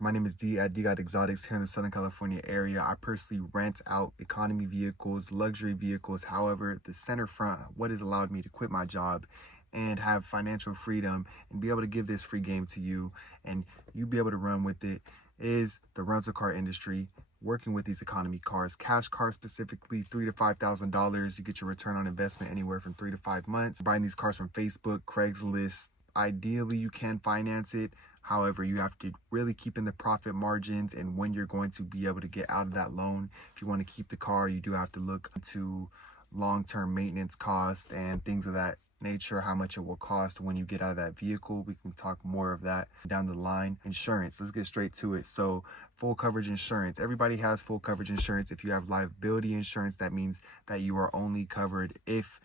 My name is D at D Got Exotics here in the Southern California area. I personally rent out economy vehicles, luxury vehicles. However, the center front, what has allowed me to quit my job and have financial freedom and be able to give this free game to you and you be able to run with it, is the rental car industry. Working with these economy cars, cash cars specifically, $3,000 to $5,000. You get your return on investment anywhere from 3 to 5 months. Buying these cars from Facebook, Craigslist. Ideally, you can finance it. However, you have to really keep in the profit margins and when you're going to be able to get out of that loan. If you want to keep the car, you do have to look into long-term maintenance costs and things of that nature, how much it will cost when you get out of that vehicle. We can talk more of that down the line. Insurance, let's get straight to it. So full coverage insurance, everybody has full coverage insurance. If you have liability insurance, that means that you are only covered if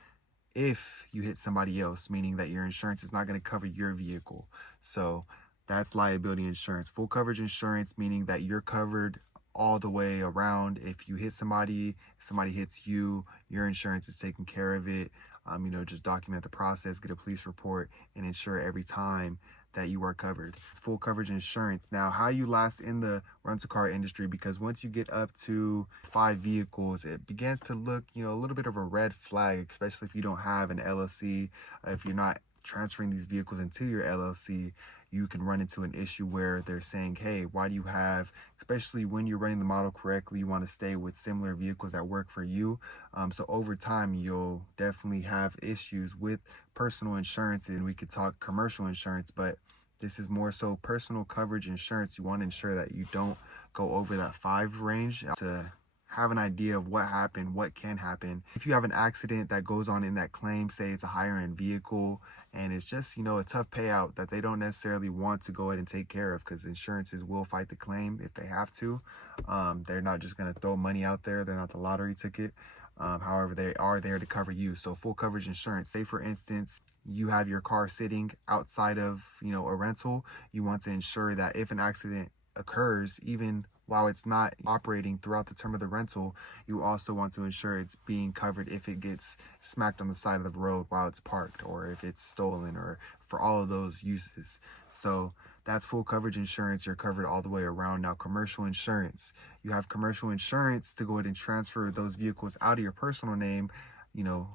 you hit somebody else, meaning that your insurance is not going to cover your vehicle. So that's liability insurance. Full coverage insurance, meaning that you're covered all the way around. If you hit somebody, if somebody hits you, your insurance is taking care of it. Just document the process, get a police report, and ensure every time that you are covered. It's full coverage insurance. Now, how you last in the rental car industry, because once you get up to 5 vehicles, it begins to look, a little bit of a red flag, especially if you don't have an LLC, if you're not transferring these vehicles into your LLC. You can run into an issue where they're saying, hey, why do you have, especially when you're running the model correctly, you want to stay with similar vehicles that work for you. So over time, you'll definitely have issues with personal insurance, and we could talk commercial insurance, but this is more so personal coverage insurance. You want to ensure that you don't go over that 5 range to have an idea of what happened, what can happen. If you have an accident that goes on in that claim, say it's a higher end vehicle, and it's just, a tough payout that they don't necessarily want to go ahead and take care of, because insurances will fight the claim if they have to. They're not just going to throw money out there. They're not the lottery ticket. However, they are there to cover you. So full coverage insurance, say for instance, you have your car sitting outside of, a rental. You want to ensure that if an accident occurs, even while it's not operating throughout the term of the rental, you also want to ensure it's being covered if it gets smacked on the side of the road while it's parked, or if it's stolen, or for all of those uses. So that's full coverage insurance. You're covered all the way around. Now, commercial insurance, you have commercial insurance to go ahead and transfer those vehicles out of your personal name,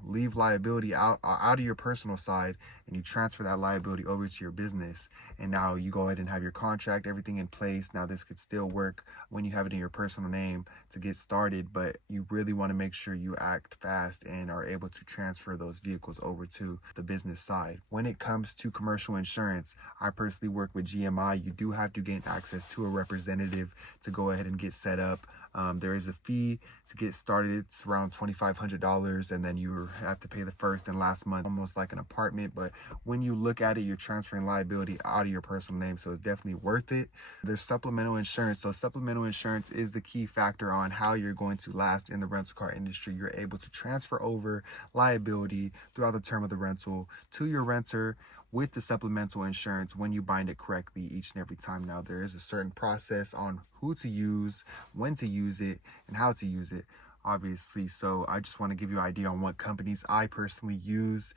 leave liability out of your personal side, and you transfer that liability over to your business. And now you go ahead and have your contract, everything in place. Now this could still work when you have it in your personal name to get started, but you really want to make sure you act fast and are able to transfer those vehicles over to the business side. When it comes to commercial insurance, I personally work with GMI. You do have to gain access to a representative to go ahead and get set up. There is a fee to get started. It's around $2,500, and then you have to pay the first and last month, almost like an apartment. But when you look at it, you're transferring liability out of your personal name, so it's definitely worth it. There's supplemental insurance. So supplemental insurance is the key factor on how you're going to last in the rental car industry. You're able to transfer over liability throughout the term of the rental to your renter with the supplemental insurance when you bind it correctly each and every time. Now, there is a certain process on who to use, when to use it, and how to use it, obviously. So I just want to give you an idea on what companies I personally use.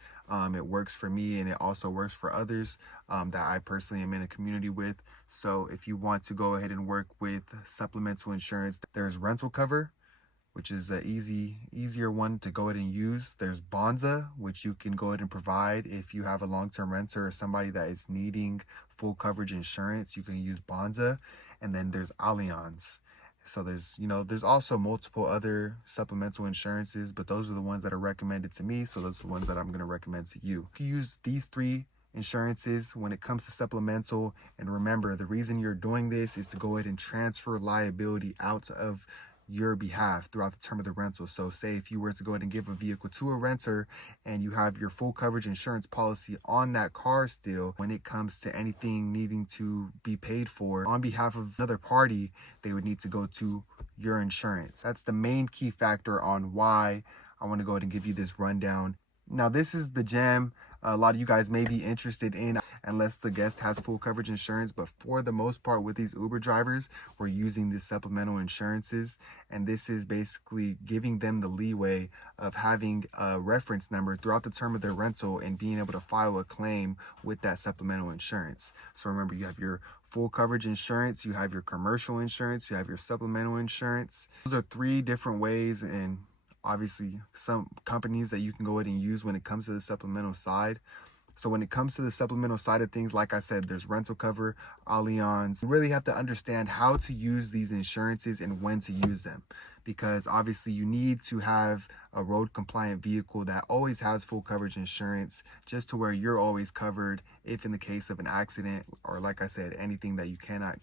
It works for me, and it also works for others that I personally am in a community with. So if you want to go ahead and work with supplemental insurance, there's RentalCover, which is an easier one to go ahead and use. There's Bonza, which you can go ahead and provide if you have a long-term renter or somebody that is needing full coverage insurance. You can use Bonza. And then there's Allianz. So there's also multiple other supplemental insurances, but those are the ones that are recommended to me. So those are the ones that I'm going to recommend to you. You use these 3 insurances when it comes to supplemental. And remember, the reason you're doing this is to go ahead and transfer liability out of your behalf throughout the term of the rental. So say if you were to go ahead and give a vehicle to a renter and you have your full coverage insurance policy on that car still, when it comes to anything needing to be paid for on behalf of another party, they would need to go to your insurance. That's the main key factor on why I want to go ahead and give you this rundown. Now, this is the gem a lot of you guys may be interested in, unless the guest has full coverage insurance. But for the most part, with these Uber drivers, we're using these supplemental insurances, and this is basically giving them the leeway of having a reference number throughout the term of their rental and being able to file a claim with that supplemental insurance. So remember, you have your full coverage insurance, you have your commercial insurance, you have your supplemental insurance. Those are three different ways, and obviously some companies that you can go ahead and use when it comes to the supplemental side. So when it comes to the supplemental side of things, like I said, there's RentalCover, Allianz. You really have to understand how to use these insurances and when to use them, because obviously you need to have a road compliant vehicle that always has full coverage insurance, just to where you're always covered if in the case of an accident, or like I said, anything that you cannot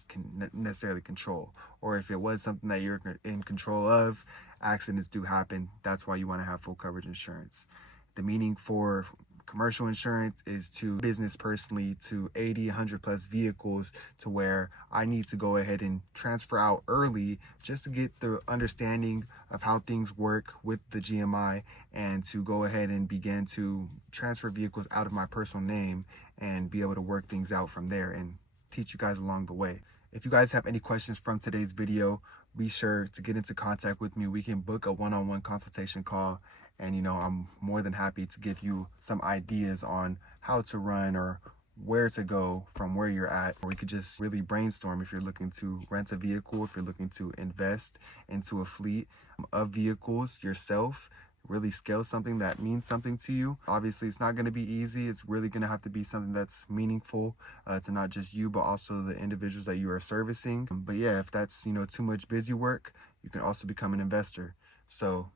necessarily control, or if it was something that you're in control of, accidents do happen. That's why you want to have full coverage insurance. The meaning for commercial insurance is to business personally to 80, 100 plus vehicles, to where I need to go ahead and transfer out early just to get the understanding of how things work with the GMI, and to go ahead and begin to transfer vehicles out of my personal name and be able to work things out from there and teach you guys along the way. If you guys have any questions from today's video, be sure to get into contact with me. We can book a one-on-one consultation call, and I'm more than happy to give you some ideas on how to run or where to go from where you're at. Or we could just really brainstorm if you're looking to rent a vehicle, if you're looking to invest into a fleet of vehicles yourself, really scale something that means something to you. Obviously, it's not going to be easy. It's really going to have to be something that's meaningful to not just you, but also the individuals that you are servicing. But yeah, if that's, too much busy work, you can also become an investor. So,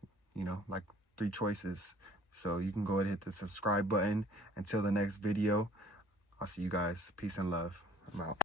like 3 choices. So you can go ahead and hit the subscribe button. Until the next video, I'll see you guys. Peace and love. I'm out.